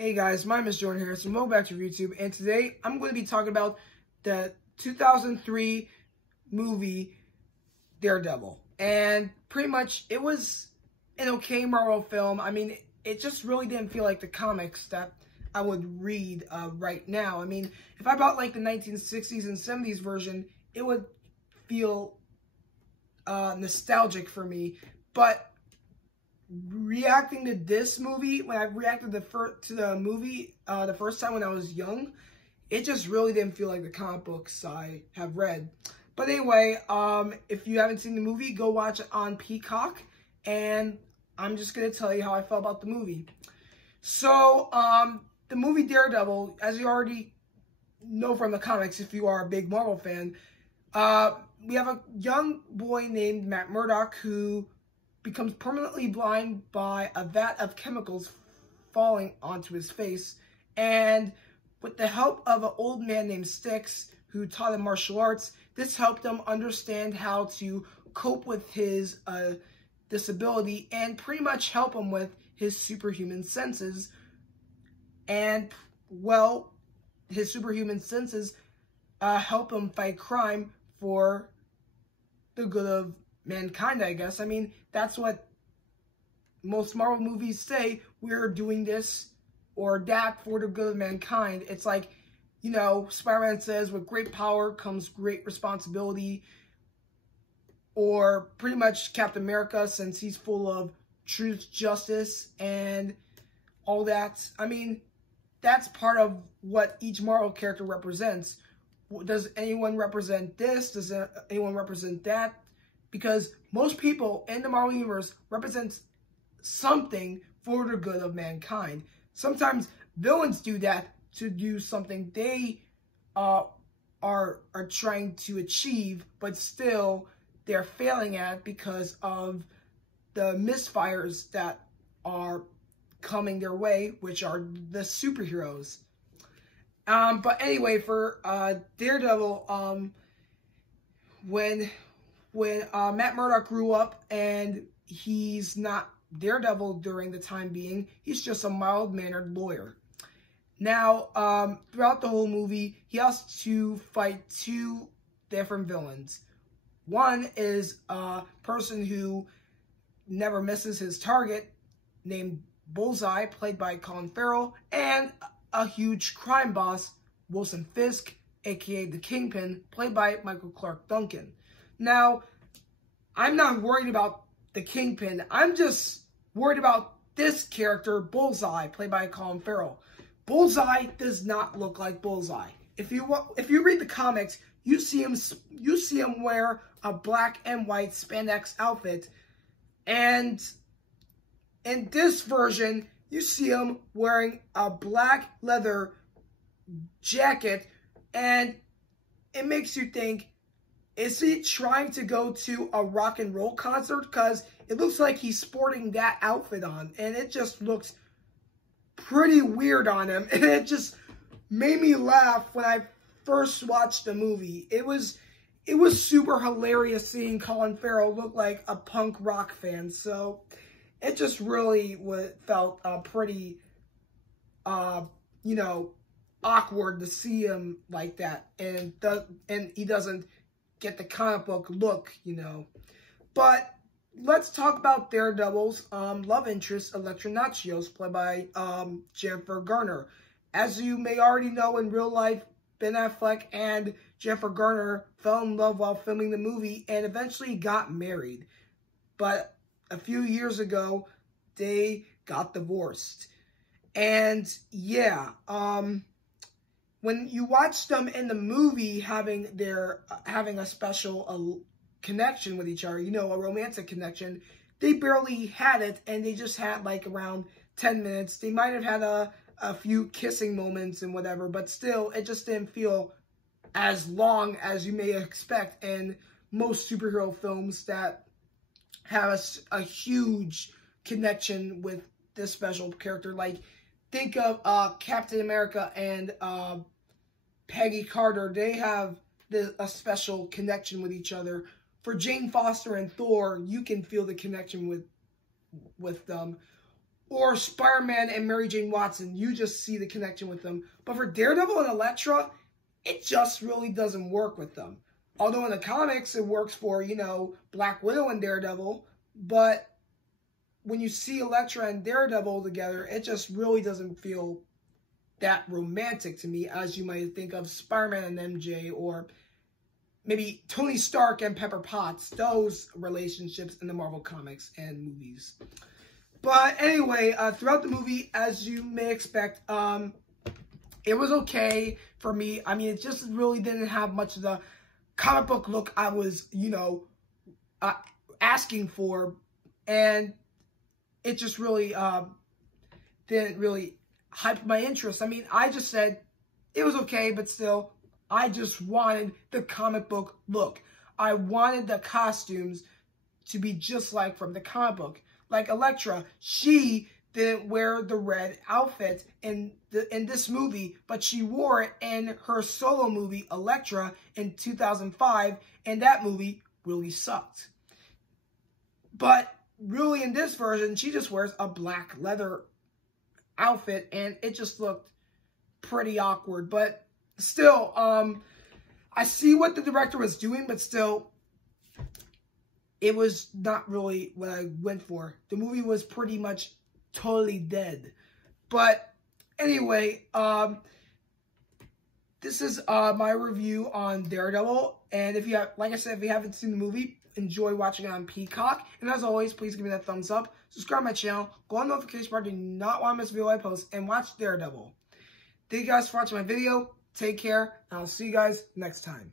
Hey guys, my name is Jordan Harrison. Welcome back to YouTube, and today I'm going to be talking about the 2003 movie Daredevil. And pretty much it was an okay Marvel film. I mean, it just really didn't feel like the comics that I would read right now. I mean, if I bought like the 1960s and 70s version, it would feel nostalgic for me. But reacting to this movie, when I reacted to the movie the first time when I was young, it just really didn't feel like the comic books I have read. But anyway, if you haven't seen the movie, go watch it on Peacock, and I'm just going to tell you how I felt about the movie. So, the movie Daredevil, as you already know from the comics if you are a big Marvel fan, we have a young boy named Matt Murdock who becomes permanently blind by a vat of chemicals falling onto his face. And with the help of an old man named Styx, who taught him martial arts, this helped him understand how to cope with his disability and pretty much help him with his superhuman senses. And, well, his superhuman senses help him fight crime for the good of mankind, I guess. I mean, that's what most Marvel movies say. We're doing this or that for the good of mankind. It's like, you know, Spider-Man says, with great power comes great responsibility. Or pretty much Captain America, since he's full of truth, justice, and all that. I mean, that's part of what each Marvel character represents. Does anyone represent this? Does anyone represent that? Because most people in the Marvel Universe represent something for the good of mankind. Sometimes villains do that to do something they are trying to achieve, but still they're failing at because of the misfires that are coming their way, which are the superheroes. But anyway, for Daredevil, when Matt Murdock grew up, and he's not Daredevil during the time being, he's just a mild-mannered lawyer. Now, throughout the whole movie, he has to fight two different villains. One is a person who never misses his target, named Bullseye, played by Colin Farrell, and a huge crime boss, Wilson Fisk, aka the Kingpin, played by Michael Clarke Duncan. Now, I'm not worried about the Kingpin. I'm just worried about this character, Bullseye, played by Colin Farrell. Bullseye does not look like Bullseye. If you read the comics, you see him wear a black and white spandex outfit, and in this version, you see him wearing a black leather jacket, and it makes you think, is he trying to go to a rock and roll concert? Because it looks like he's sporting that outfit on, and it just looks pretty weird on him, and it just made me laugh when I first watched the movie. It was super hilarious seeing Colin Farrell look like a punk rock fan, so it just really felt pretty, you know, awkward to see him like that, and he doesn't get the comic book look, you know. But let's talk about Daredevil's love interest, Elektra Natchios, played by Jennifer Garner. As you may already know, in real life, Ben Affleck and Jennifer Garner fell in love while filming the movie and eventually got married. But a few years ago, they got divorced. And yeah, when you watch them in the movie having a special connection with each other, you know, a romantic connection, they barely had it, and they just had like around 10 minutes. They might have had a few kissing moments and whatever, but still, it just didn't feel as long as you may expect in most superhero films that have a huge connection with this special character. Like, think of Captain America and Peggy Carter. They have a special connection with each other. For Jane Foster and Thor, you can feel the connection with them. Or Spider-Man and Mary Jane Watson, you just see the connection with them. But for Daredevil and Elektra, it just really doesn't work with them. Although in the comics, it works for, you know, Black Widow and Daredevil. But when you see Elektra and Daredevil together, it just really doesn't feel that romantic to me, as you might think of Spider-Man and MJ, or maybe Tony Stark and Pepper Potts, those relationships in the Marvel comics and movies. But anyway, throughout the movie, as you may expect, it was okay for me. I mean, it just really didn't have much of the comic book look I was, you know, asking for. And it just really didn't really hype my interest. I mean, I just said it was okay, but still, I just wanted the comic book look. I wanted the costumes to be just like from the comic book. Like Elektra, she didn't wear the red outfit in this movie, but she wore it in her solo movie, Elektra, in 2005, and that movie really sucked. But really, in this version, she just wears a black leather outfit, and it just looked pretty awkward. But still, I see what the director was doing, but still, it was not really what I went for. The movie was pretty much totally dead. But anyway, this is my review on Daredevil. And if you have, like I said, if you haven't seen the movie, enjoy watching it on Peacock. And as always, please give me that thumbs up. Subscribe to my channel. Go on the notification bar. Do not want to miss a video I post. And watch Daredevil. Thank you guys for watching my video. Take care. And I'll see you guys next time.